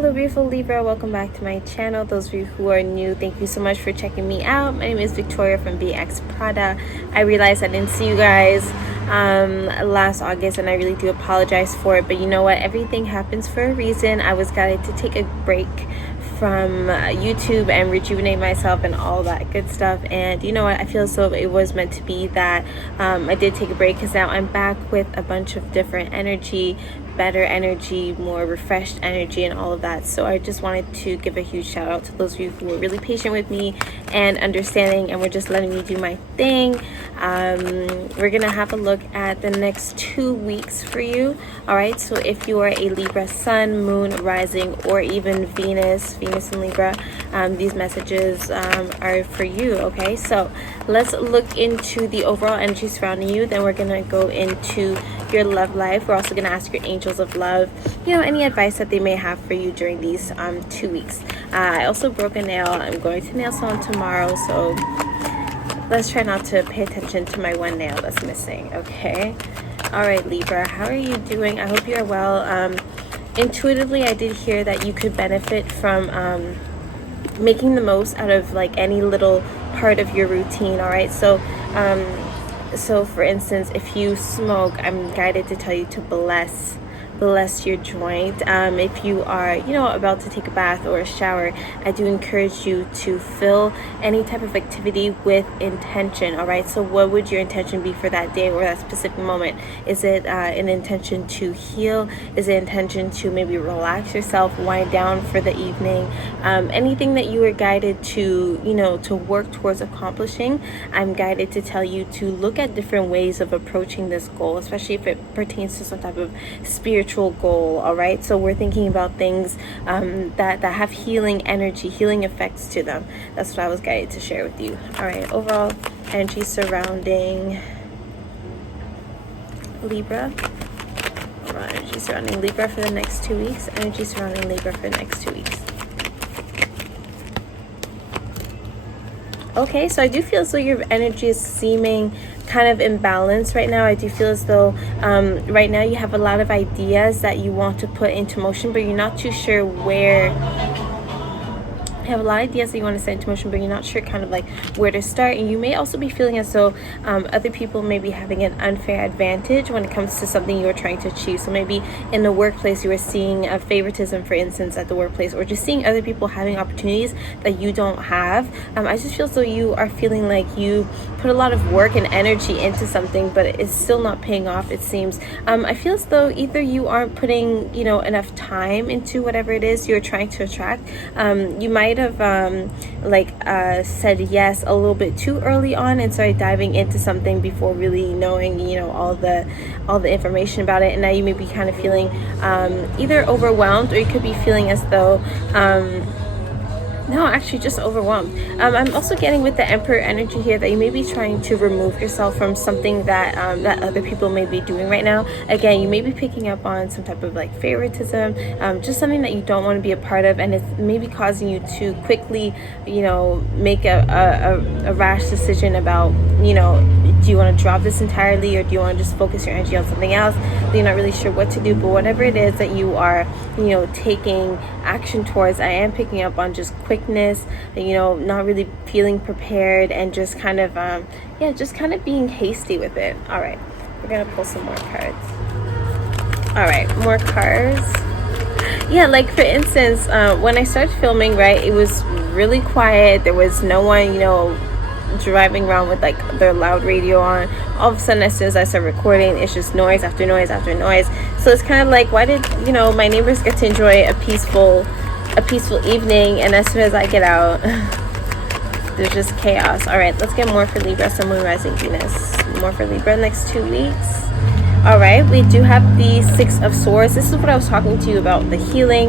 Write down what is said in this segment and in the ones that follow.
Hello beautiful Libra, welcome back to my channel. Those of you who are new, thank you so much for checking me out. My name is Victoria from VXPRADA. I realized I didn't see you guys last August, and I really do apologize for it, but you know what, everything happens for a reason. I was guided to take a break from YouTube and rejuvenate myself and all that good stuff, and you know what, I feel as though it was meant to be that I did take a break, because now I'm back with a bunch of different energy, better energy, more refreshed energy, and all of that. So I just wanted to give a huge shout out to those of you who were really patient with me and understanding, and were just letting me do my thing. We're gonna have a look at the next 2 weeks for you. All right, so if you are a Libra sun, moon, rising, or even Venus in Libra, these messages are for you. Okay, so let's look into the overall energy surrounding you. Then we're gonna go into your love life. We're also gonna ask your angels of love, you know, any advice that they may have for you during these 2 weeks. I also broke a nail. I'm going to nail salon tomorrow, so let's try not to pay attention to my one nail that's missing. Okay, all right, Libra, how are you doing? I hope you're well. Intuitively, I did hear that you could benefit from making the most out of like any little part of your routine. All right, so for instance, if you smoke, I'm guided to tell you to bless your joint. If you are, you know, about to take a bath or a shower, I do encourage you to fill any type of activity with intention. All right, so what would your intention be for that day or that specific moment? Is it an intention to heal? Is it intention to maybe relax yourself, wind down for the evening? Anything that you are guided to, you know, to work towards accomplishing, I'm guided to tell you to look at different ways of approaching this goal, especially if it pertains to some type of spiritual goal. All right, so we're thinking about things that have healing energy, healing effects to them. That's what I was guided to share with you. All right, overall energy surrounding Libra. Overall energy surrounding Libra for the next 2 weeks. Energy surrounding Libra for the next 2 weeks. Okay, so I do feel as though your energy is seeming kind of imbalanced right now. I do feel as though right now you have a lot of ideas that you want to put into motion, but you're not too sure where. You have a lot of ideas that you want to set into motion, but you're not sure kind of like where to start. And you may also be feeling as though other people may be having an unfair advantage when it comes to something you're trying to achieve. So maybe in the workplace you are seeing a favoritism, for instance, at the workplace, or just seeing other people having opportunities that you don't have. I just feel as though you are feeling like you put a lot of work and energy into something, but it's still not paying off, it seems. I feel as though either you aren't putting, you know, enough time into whatever it is you're trying to attract. You might have said yes a little bit too early on and started diving into something before really knowing, you know, all the information about it, and now you may be kind of feeling either overwhelmed, or you could be feeling as though no, actually just overwhelmed. I'm also getting with the Emperor energy here that you may be trying to remove yourself from something that that other people may be doing right now. Again, you may be picking up on some type of like favoritism, just something that you don't want to be a part of, and it's maybe causing you to quickly, you know, make a rash decision about, you know, do you want to drop this entirely, or do you want to just focus your energy on something else? You're not really sure what to do, but whatever it is that you are, you know, taking action towards, I am picking up on just quickness, you know, not really feeling prepared, and just kind of just kind of being hasty with it. All right, we're gonna pull some more cards. All right, more cards. Yeah, like for instance, when I started filming, right, it was really quiet. There was no one, you know, driving around with like their loud radio on. All of a sudden, as soon as I start recording, it's just noise after noise after noise. So it's kind of like, why did, you know, my neighbors get to enjoy a peaceful evening, and as soon as I get out, there's just chaos. All right, let's get more for Libra, Sun, Moon, Rising, Venus. More for Libra next 2 weeks. All right, we do have the Six of Swords. This is what I was talking to you about, the healing.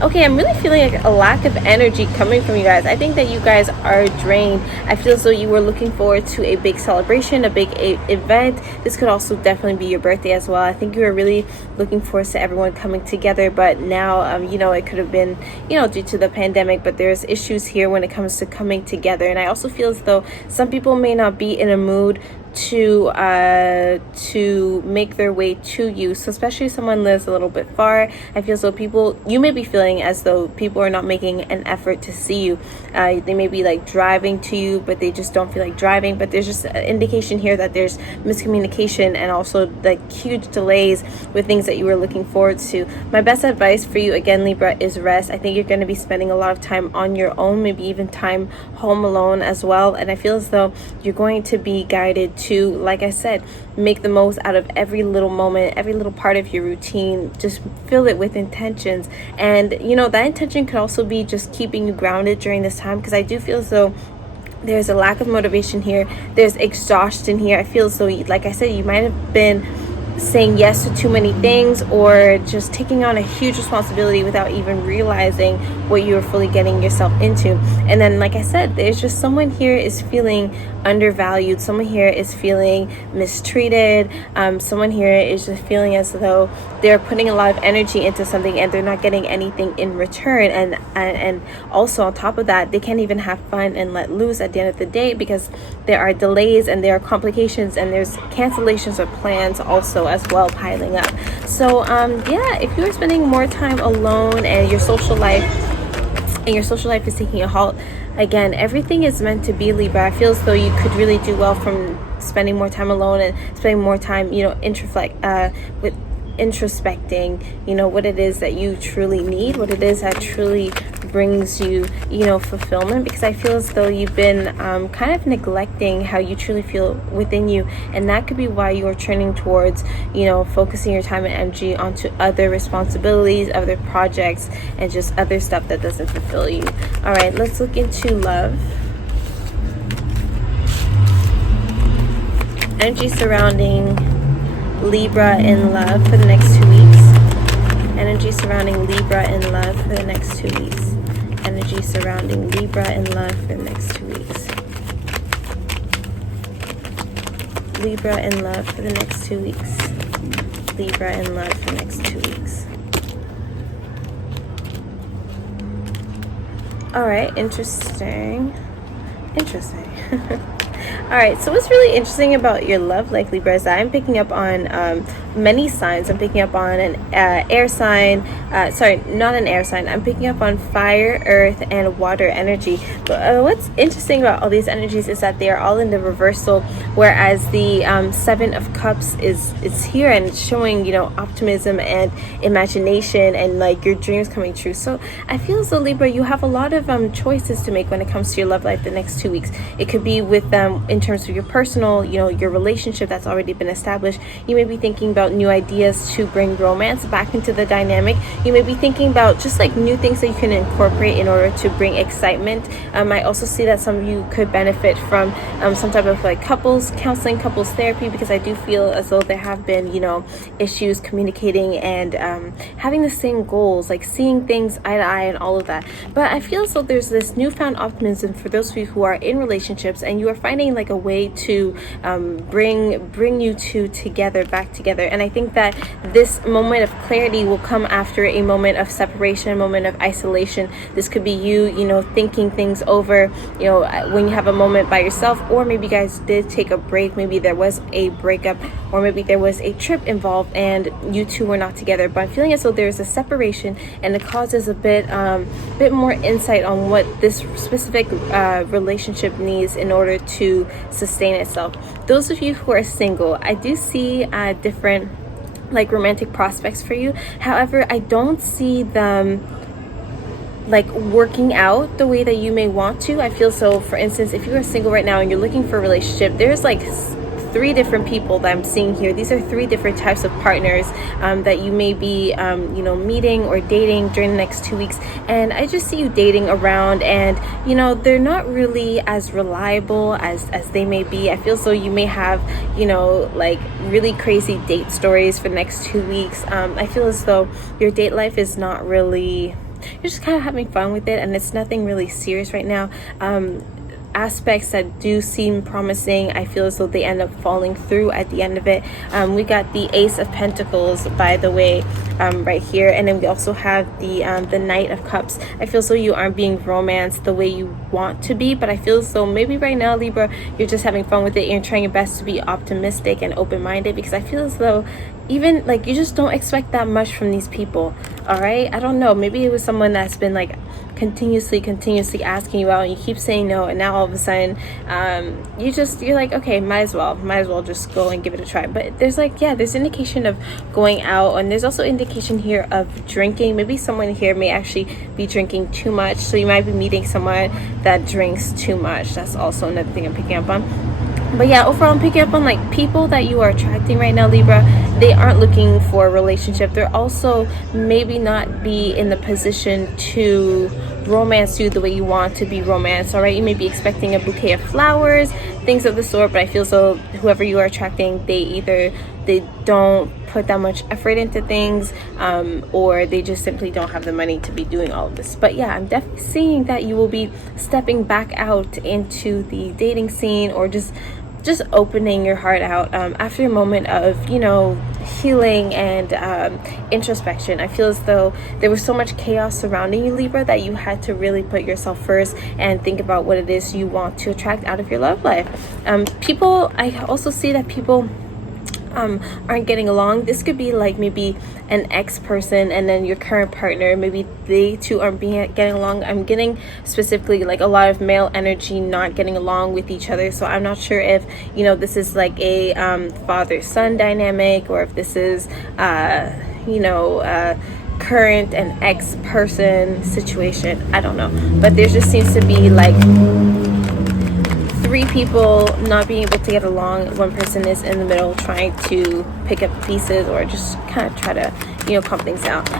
Okay, I'm really feeling like a lack of energy coming from you guys. I think that you guys are drained. I feel as though you were looking forward to a big celebration, a big event. This could also definitely be your birthday as well. I think you were really looking forward to everyone coming together, but now, you know, it could have been, you know, due to the pandemic, but there's issues here when it comes to coming together. And I also feel as though some people may not be in a mood to make their way to you. So especially if someone lives a little bit far, I feel so you may be feeling as though people are not making an effort to see you. They may be like driving to you, but they just don't feel like driving. But there's just an indication here that there's miscommunication and also like huge delays with things that you were looking forward to. My best advice for you, again, Libra, is rest. I think you're going to be spending a lot of time on your own, maybe even time home alone as well. And I feel as though you're going to be guided to, like I said, make the most out of every little moment, every little part of your routine. Just fill it with intentions. And that intention could also be just keeping you grounded during this time, because I do feel as though there's a lack of motivation here. There's exhaustion here. I feel as though, like I said, you might have been saying yes to too many things, or just taking on a huge responsibility without even realizing what you were fully getting yourself into. And then, like I said, there's just someone here is feeling undervalued. Someone here is feeling mistreated. Someone here is just feeling as though they're putting a lot of energy into something and they're not getting anything in return. And also on top of that, they can't even have fun and let loose at the end of the day, because there are delays and there are complications and there's cancellations of plans also as well piling up. So if you're spending more time alone and your social life is taking a halt, again, everything is meant to be, Libra. I feel as though you could really do well from spending more time alone and spending more time with introspecting what it is that you truly need, what it is that truly brings you fulfillment, because I feel as though you've been kind of neglecting how you truly feel within you, and that could be why you are turning towards focusing your time and energy onto other responsibilities, other projects, and just other stuff that doesn't fulfill you. All right, let's look into love. Energy surrounding Libra in love for the next 2 weeks. Energy surrounding Libra in love for the next 2 weeks. Energy surrounding Libra in love for the next 2 weeks. Libra in love for the next 2 weeks. Libra in love for the next 2 weeks. All right, interesting. All right, so what's really interesting about your love life, Libra, is that I'm picking up on many signs. I'm picking up on an air sign. Not an air sign. I'm picking up on fire, earth, and water energy. But what's interesting about all these energies is that they are all in the reversal, whereas the Seven of Cups is here and it's showing optimism and imagination and like your dreams coming true. So I feel as though, Libra, you have a lot of choices to make when it comes to your love life the next 2 weeks. It could be with in terms of your personal, your relationship that's already been established. You may be thinking about new ideas to bring romance back into the dynamic. You may be thinking about just like new things that you can incorporate in order to bring excitement. I also see that some of you could benefit from some type of like couples counseling, couples therapy, because I do feel as though there have been issues communicating and having the same goals, like seeing things eye to eye and all of that. But I feel as though there's this newfound optimism for those of you who are in relationships and you are finding like a way to bring you two back together. And I think that this moment of clarity will come after a moment of separation, a moment of isolation. This could be you thinking things over, when you have a moment by yourself, or maybe you guys did take a break, maybe there was a breakup, or maybe there was a trip involved and you two were not together. But I'm feeling as though there's a separation, and it causes a bit more insight on what this specific relationship needs in order to sustain itself. Those of you who are single, I do see different like romantic prospects for you. However, I don't see them like working out the way that you may want to. I feel so, for instance, if you are single right now and you're looking for a relationship, there's like 3 different people that I'm seeing here. These are 3 different types of partners that you may be meeting or dating during the next 2 weeks. And I just see you dating around, and they're not really as reliable as they may be. I feel so you may have like really crazy date stories for the next 2 weeks. I feel as though your date life is not really, you're just kind of having fun with it, and it's nothing really serious right now. aspects that do seem promising, I feel as though they end up falling through at the end of it. We got the Ace of Pentacles, by the way, right here, and then we also have the Knight of Cups. I feel as though you aren't being romanced the way you want to be, but I feel as though maybe right now, Libra, you're just having fun with it. You're trying your best to be optimistic and open-minded, because I feel as though even like you just don't expect that much from these people. All right, I don't know, maybe it was someone that's been like continuously asking you out, and you keep saying no, and now all of a sudden you're like, okay, might as well just go and give it a try. But there's like, yeah, there's indication of going out, and there's also indication here of drinking. Maybe someone here may actually be drinking too much, so you might be meeting someone that drinks too much. That's also another thing I'm picking up on. But yeah, overall I'm picking up on like people that you are attracting right now, Libra. They aren't looking for a relationship. They're also maybe not be in the position to romance you the way you want to be romanced. All right, you may be expecting a bouquet of flowers, things of the sort, but I feel so whoever you are attracting, they don't put that much effort into things, or they just simply don't have the money to be doing all of this. But yeah, I'm definitely seeing that you will be stepping back out into the dating scene, or just opening your heart out after a moment of, you know, healing and introspection. I feel as though there was so much chaos surrounding you, Libra, that you had to really put yourself first and think about what it is you want to attract out of your love life. I also see that people aren't getting along. This could be like maybe an ex-person and then your current partner, maybe they two aren't getting along. I'm getting specifically like a lot of male energy not getting along with each other. So I'm not sure if, you know, this is like a father-son dynamic, or if this is current and ex-person situation. I don't know, but there just seems to be like 3 people not being able to get along. One person is in the middle trying to pick up the pieces, or just kind of try to, you know, calm things out.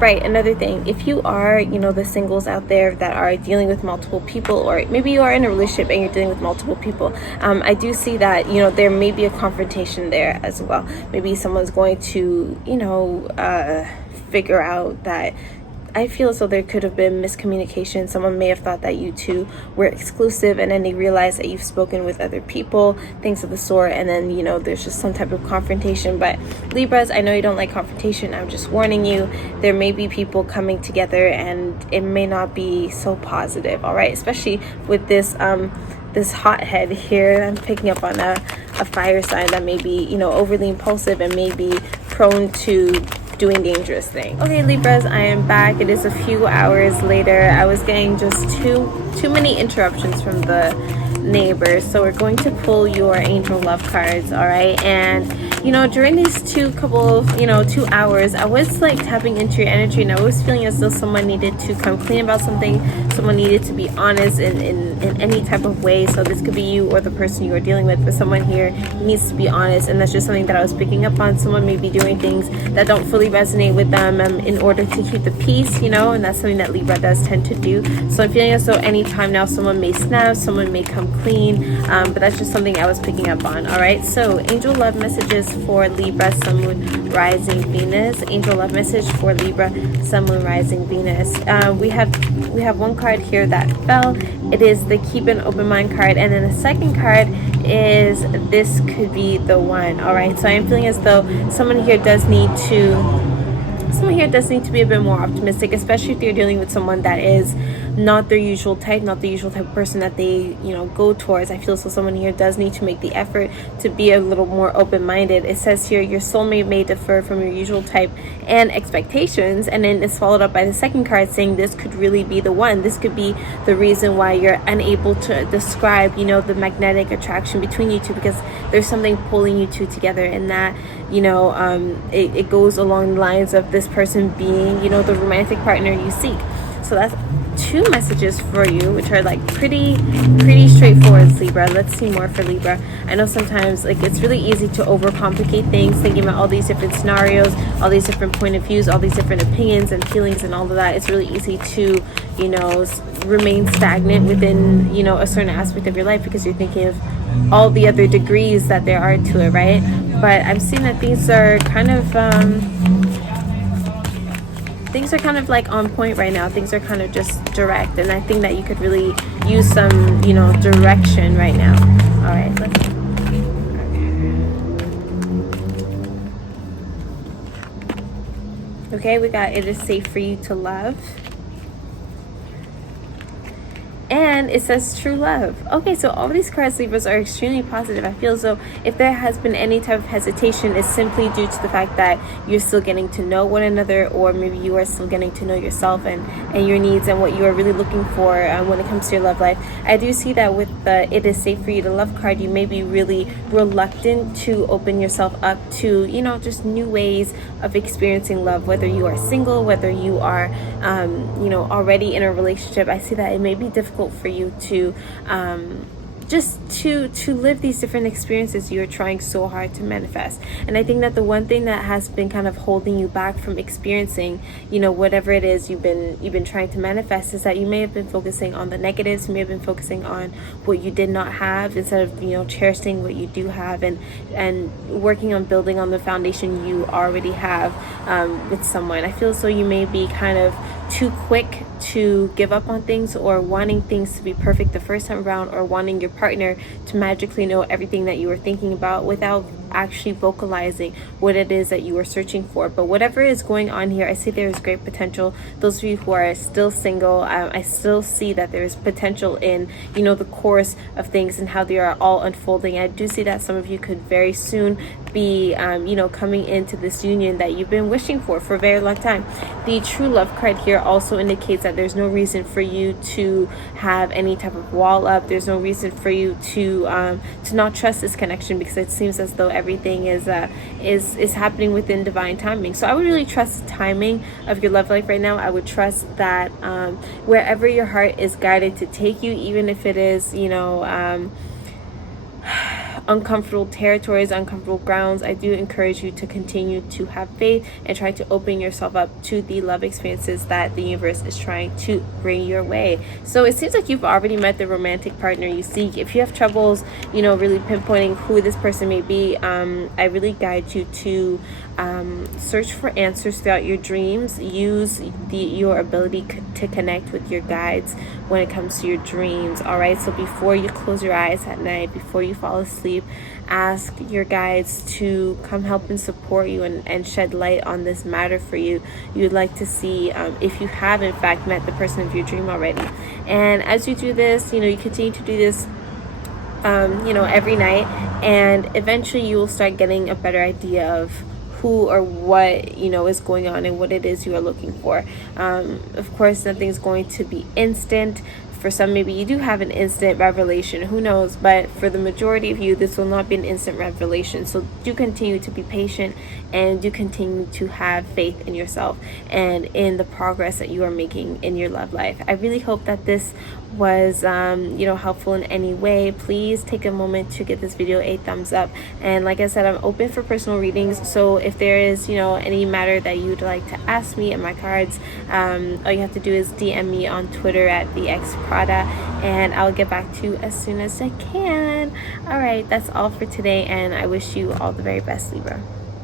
Right, another thing, if you are, you know, the singles out there that are dealing with multiple people, or maybe you are in a relationship and you're dealing with multiple people, I do see that, you know, there may be a confrontation there as well. Maybe someone's going to, you know, figure out that, I feel as though there could have been miscommunication. Someone may have thought that you two were exclusive, and then they realize that you've spoken with other people, things of the sort, and then, you know, there's just some type of confrontation. But Libras, I know you don't like confrontation. I'm just warning you, there may be people coming together, and it may not be so positive, all right? Especially with this this hothead here. I'm picking up on a fire sign that may be, you know, overly impulsive and may be prone to doing dangerous things. Okay, Libras, I am back. It is a few hours later. I was getting just too many interruptions from the neighbors, so we're going to pull your angel love cards. All right, and you know, during these 2 hours, I was like tapping into your energy, and I was feeling as though someone needed to come clean about something. Someone needed to be honest in any type of way. So this could be you or the person you are dealing with, but someone here needs to be honest, and that's just something that I was picking up on. Someone may be doing things that don't fully resonate with them in order to keep the peace, you know, and that's something that Libra does tend to do. So I'm feeling as though anytime now someone may snap, someone may come clean, but that's just something I was picking up on. All right, so angel love messages for Libra, Sun, Moon, Rising, Venus. Angel love message for Libra, Sun, Moon, Rising, Venus. We have one card here that fell. It is the Keep an Open Mind card, and then the second card is This Could Be the One. All right, so I'm feeling as though someone here does need to be a bit more optimistic, especially if you're dealing with someone that is not their usual type, not the usual type of person that they, you know, go towards. I feel so someone here does need to make the effort to be a little more open-minded. It says here your soulmate may differ from your usual type and expectations, and then it's followed up by the second card saying this could really be the one. This could be the reason why you're unable to describe, you know, the magnetic attraction between you two, because there's something pulling you two together, and that, you know, it goes along the lines of this person being, you know, the romantic partner you seek. So that's 2 messages for you, which are like pretty straightforward, Libra. Let's see more for Libra. I know sometimes like it's really easy to overcomplicate things, thinking about all these different scenarios, all these different point of views, all these different opinions and feelings and all of that. It's really easy to, you know, remain stagnant within, you know, a certain aspect of your life, because you're thinking of all the other degrees that there are to it, right? But I'm seeing that these are kind of things are kind of like on point right now. Things are kind of just direct, and I think that you could really use some, you know, direction right now. All right, let's. Okay, we got it is safe for you to love. And it says true love. Okay, so all these cards, Libras, are extremely positive. I feel as though if there has been any type of hesitation, it's simply due to the fact that you're still getting to know one another, or maybe you are still getting to know yourself and your needs and what you are really looking for when it comes to your love life. I do see that with the it is safe for you to love card, you may be really reluctant to open yourself up to, you know, just new ways of experiencing love, whether you are single, whether you are, you know, already in a relationship. I see that it may be difficult for you to just to live these different experiences you're trying so hard to manifest. And I think that the one thing that has been kind of holding you back from experiencing, you know, whatever it is you've been trying to manifest, is that you may have been focusing on the negatives. You may have been focusing on what you did not have, instead of, you know, cherishing what you do have and working on building on the foundation you already have with someone. I feel so you may be kind of too quick to give up on things, or wanting things to be perfect the first time around, or wanting your partner to magically know everything that you were thinking about without actually vocalizing what it is that you were searching for. But whatever is going on here, I see there is great potential. Those of you who are still single, I still see that there is potential in, you know, the course of things and how they are all unfolding. I do see that some of you could very soon be, you know, coming into this union that you've been wishing for a very long time. The true love card here also indicates that there's no reason for you to have any type of wall up. There's no reason for you to not trust this connection, because it seems as though everything is happening within divine timing. So I would really trust the timing of your love life right now. I would trust that wherever your heart is guided to take you, even if it is, you know, uncomfortable territories, uncomfortable grounds, I do encourage you to continue to have faith and try to open yourself up to the love experiences that the universe is trying to bring your way. So it seems like you've already met the romantic partner you seek. If you have troubles, you know, really pinpointing who this person may be, I really guide you to search for answers throughout your dreams. Use your ability to connect with your guides when it comes to your dreams. All right, so before you close your eyes at night, before you fall asleep, ask your guides to come help and support you and shed light on this matter for you. You'd like to see if you have in fact met the person of your dream already. And as you do this, you know, you continue to do this you know, every night, and eventually you will start getting a better idea of who or what, you know, is going on and what it is you are looking for. Of course, nothing's going to be instant. For some, maybe you do have an instant revelation, who knows, but for the majority of you, this will not be an instant revelation. So do continue to be patient, and do continue to have faith in yourself and in the progress that you are making in your love life. I really hope that this was you know, helpful in any way. Please take a moment to give this video a thumbs up, and like I said, I'm open for personal readings. So if there is, you know, any matter that you'd like to ask me in my cards, all you have to do is DM me on Twitter at VXPRADA, and I'll get back to you as soon as I can. All right, that's all for today, and I wish you all the very best, Libra.